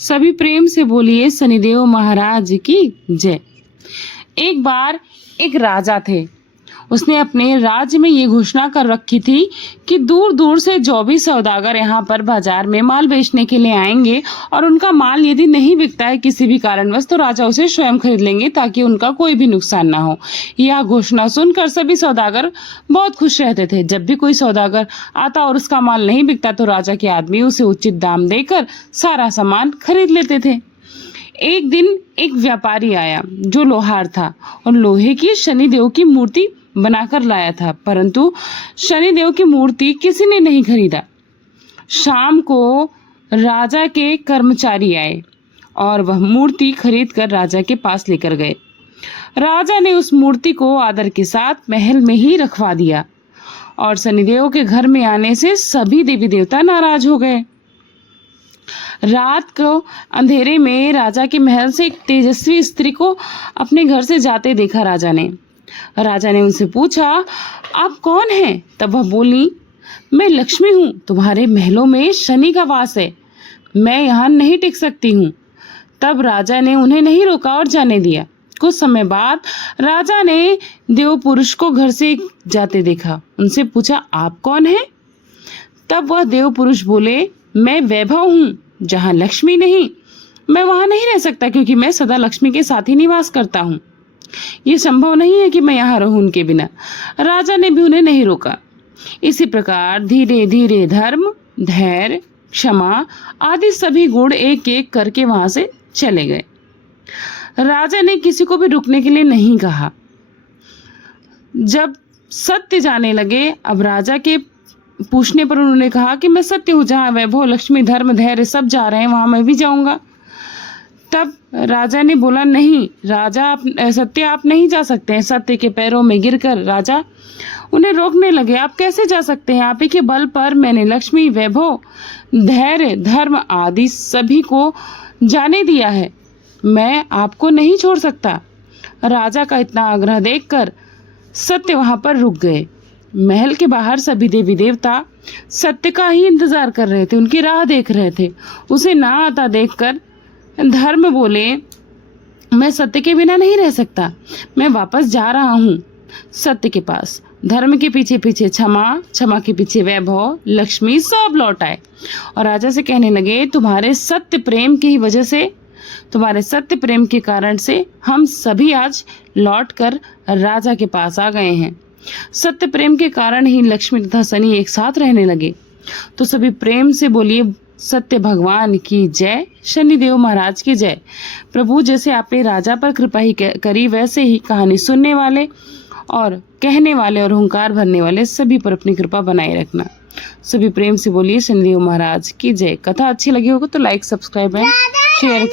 सभी प्रेम से बोलिए शनिदेव महाराज की जय। एक बार एक राजा थे। उसने अपने राज्य में ये घोषणा कर रखी थी कि दूर दूर से जो भी सौदागर यहाँ पर बाजार में माल बेचने के लिए आएंगे और उनका माल यदि नहीं बिकता है किसी भी कारणवश, तो राजा उसे स्वयं खरीद लेंगे ताकि उनका कोई भी नुकसान ना हो। यह घोषणा सुनकर सभी सौदागर बहुत खुश रहते थे। जब भी कोई सौदागर आता और उसका माल नहीं बिकता तो राजा के आदमी उसे उचित दाम देकर सारा सामान खरीद लेते थे। एक दिन एक व्यापारी आया जो लोहार था और लोहे की शनिदेव की मूर्ति बनाकर लाया था, परंतु शनिदेव की मूर्ति किसी ने नहीं खरीदा। शाम को राजा के कर्मचारी आए और वह मूर्ति खरीदकर राजा के पास लेकर गए। राजा ने उस मूर्ति को आदर के साथ महल में ही रखवा दिया और शनिदेव के घर में आने से सभी देवी देवता नाराज हो गए। रात को अंधेरे में राजा के महल से एक तेजस्वी स्त्री को अपने घर से जाते देखा। राजा ने उनसे पूछा, आप कौन हैं? तब वह बोली, मैं लक्ष्मी हूँ, तुम्हारे महलों में शनि का वास है, मैं यहाँ नहीं टिक सकती हूँ। तब राजा ने उन्हें नहीं रोका और जाने दिया। कुछ समय बाद राजा ने देव पुरुष को घर से जाते देखा। उनसे पूछा, आप कौन हैं? तब वह देव पुरुष बोले, मैं वैभव हूँ, जहाँ लक्ष्मी नहीं, मैं वहां नहीं रह सकता क्योंकि मैं सदा लक्ष्मी के साथ ही निवास करता हूँ। ये संभव नहीं है कि मैं यहाँ रहूं उनके बिना। राजा ने भी उन्हें नहीं रोका। इसी प्रकार धीरे धीरे धर्म, धैर्य, क्षमा आदि सभी गुण एक एक करके वहां से चले गए। राजा ने किसी को भी रुकने के लिए नहीं कहा। जब सत्य जाने लगे, अब राजा के पूछने पर उन्होंने कहा कि मैं सत्य हूँ, जहाँ वैभव, लक्ष्मी, धर्म, धैर्य सब जा रहे हैं वहां मैं भी जाऊंगा। तब राजा ने बोला, नहीं राजा, सत्य आप नहीं जा सकते हैं। सत्य के पैरों में गिरकर राजा उन्हें रोकने लगे। आप कैसे जा सकते हैं? आप ही के बल पर मैंने लक्ष्मी, वैभव, धैर्य, धर्म आदि सभी को जाने दिया है, मैं आपको नहीं छोड़ सकता। राजा का इतना आग्रह देखकर सत्य वहां पर रुक गए। महल के बाहर सभी देवी देवता सत्य का ही इंतजार कर रहे थे, उनकी राह देख रहे थे। उसे ना आता देखकर धर्म बोले, मैं सत्य के बिना नहीं रह सकता, मैं वापस जा रहा हूँ सत्य के पास। धर्म के पीछे पीछे क्षमा, क्षमा के पीछे वैभव, लक्ष्मी सब लौट आए और राजा से कहने लगे, तुम्हारे सत्य प्रेम की वजह से, तुम्हारे सत्य प्रेम के कारण से हम सभी आज लौटकर राजा के पास आ गए हैं। सत्य प्रेम के कारण ही लक्ष्मी तथा शनि एक साथ रहने लगे। तो सभी प्रेम से बोलिए, सत्य भगवान की जय, शनिदेव महाराज की जय। प्रभु, जैसे आपने राजा पर कृपा ही करी, वैसे ही कहानी सुनने वाले और कहने वाले और हुंकार भरने वाले सभी पर अपनी कृपा बनाए रखना। सभी प्रेम से बोलिए शनिदेव महाराज की जय। कथा अच्छी लगी होगी तो लाइक, सब्सक्राइब एंड शेयर।